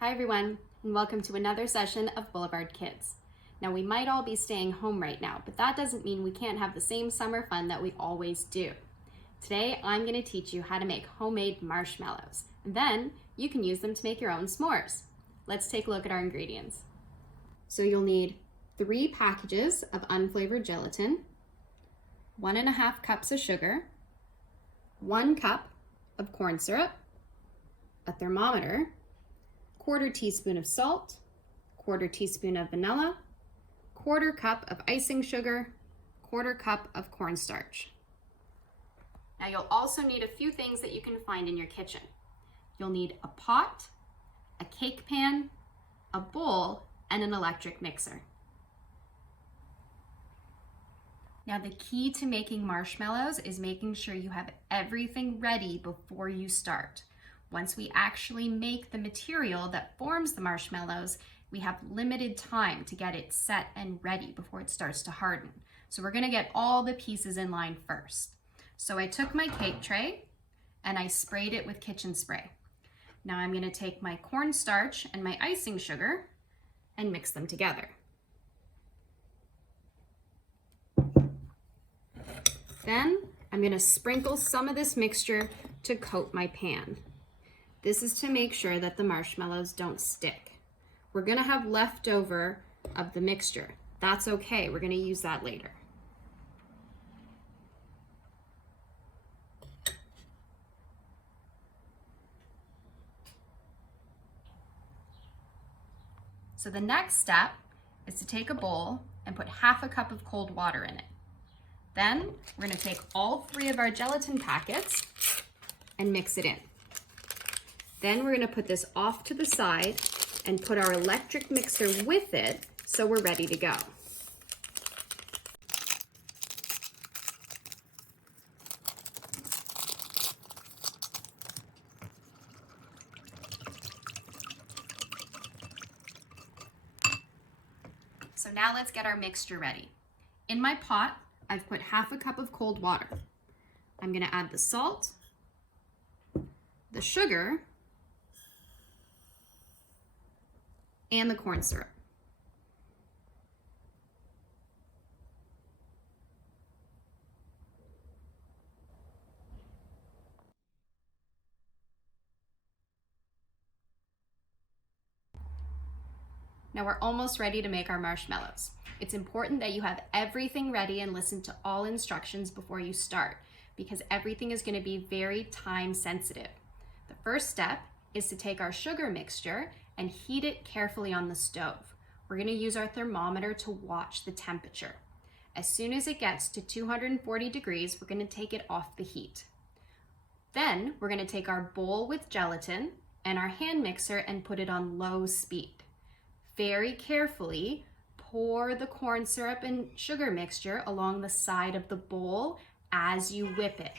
Hi everyone, and welcome to another session of Boulevard Kids. Now we might all be staying home right now, but that doesn't mean we can't have the same summer fun that we always do. Today I'm going to teach you how to make homemade marshmallows, and then you can use them to make your own s'mores. Let's take a look at our ingredients. So you'll need 3 packages of unflavored gelatin, 1.5 cups of sugar, 1 cup of corn syrup, a thermometer, 1/4 teaspoon of salt, 1/4 teaspoon of vanilla, 1/4 cup of icing sugar, 1/4 cup of cornstarch. Now you'll also need a few things that you can find in your kitchen. You'll need a pot, a cake pan, a bowl, and an electric mixer. Now the key to making marshmallows is making sure you have everything ready before you start. Once we actually make the material that forms the marshmallows, we have limited time to get it set and ready before it starts to harden. So we're gonna get all the pieces in line first. So I took my cake tray and I sprayed it with kitchen spray. Now I'm gonna take my cornstarch and my icing sugar and mix them together. Then I'm gonna sprinkle some of this mixture to coat my pan. This is to make sure that the marshmallows don't stick. We're gonna have leftover of the mixture. That's okay, we're gonna use that later. So the next step is to take a bowl and put 1/2 cup of cold water in it. Then we're gonna take all 3 of our gelatin packets and mix it in. Then we're gonna put this off to the side and put our electric mixer with it so we're ready to go. So now let's get our mixture ready. In my pot, I've put 1/2 cup of cold water. I'm gonna add the salt, the sugar, and the corn syrup. Now we're almost ready to make our marshmallows. It's important that you have everything ready and listen to all instructions before you start, because everything is going to be very time sensitive. The first step is to take our sugar mixture and heat it carefully on the stove. We're going to use our thermometer to watch the temperature. As soon as it gets to 240 degrees, we're going to take it off the heat. Then we're going to take our bowl with gelatin and our hand mixer and put it on low speed. Very carefully pour the corn syrup and sugar mixture along the side of the bowl as you whip it.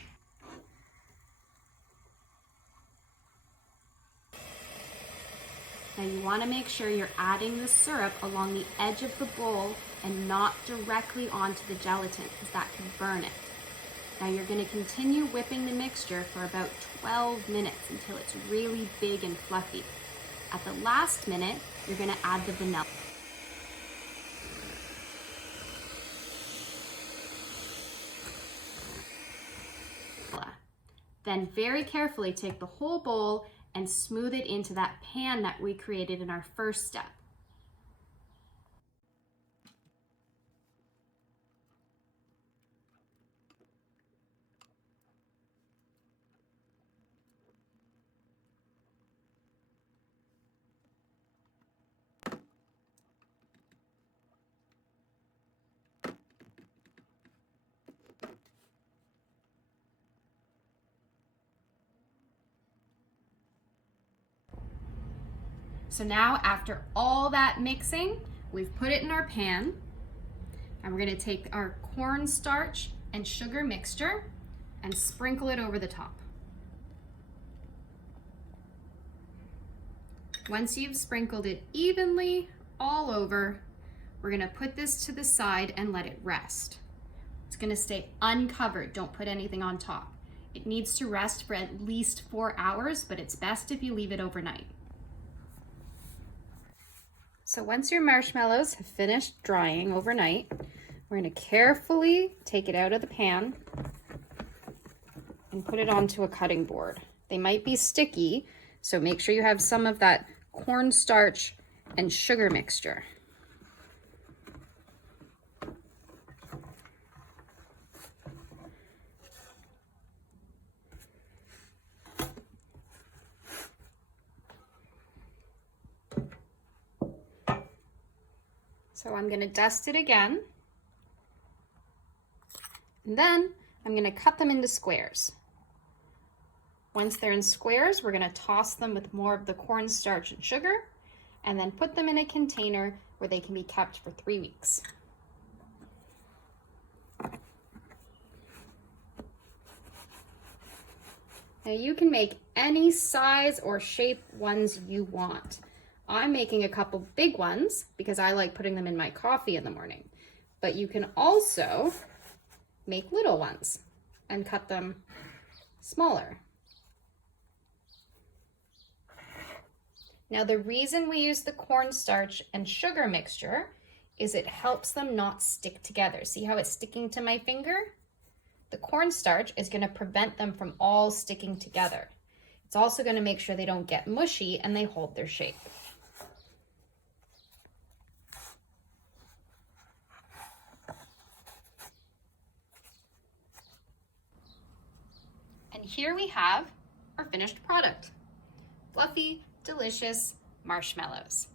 Now you want to make sure you're adding the syrup along the edge of the bowl and not directly onto the gelatin, because that can burn it. Now you're going to continue whipping the mixture for about 12 minutes until it's really big and fluffy. At the last minute, you're going to add the vanilla. Then very carefully take the whole bowl and smooth it into that pan that we created in our first step. So now after all that mixing, we've put it in our pan, and we're gonna take our cornstarch and sugar mixture and sprinkle it over the top. Once you've sprinkled it evenly all over, we're gonna put this to the side and let it rest. It's gonna stay uncovered, don't put anything on top. It needs to rest for at least 4 hours, but it's best if you leave it overnight. So once your marshmallows have finished drying overnight, we're going to carefully take it out of the pan and put it onto a cutting board. They might be sticky, so make sure you have some of that cornstarch and sugar mixture. So I'm going to dust it again, and then I'm going to cut them into squares. Once they're in squares, we're going to toss them with more of the cornstarch and sugar, and then put them in a container where they can be kept for 3 weeks. Now you can make any size or shape ones you want. I'm making a couple big ones because I like putting them in my coffee in the morning. But you can also make little ones and cut them smaller. Now the reason we use the cornstarch and sugar mixture is it helps them not stick together. See how it's sticking to my finger? The cornstarch is going to prevent them from all sticking together. It's also going to make sure they don't get mushy and they hold their shape. And here we have our finished product. Fluffy, delicious marshmallows.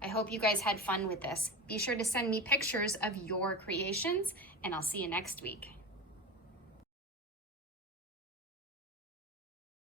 I hope you guys had fun with this. Be sure to send me pictures of your creations, and I'll see you next week.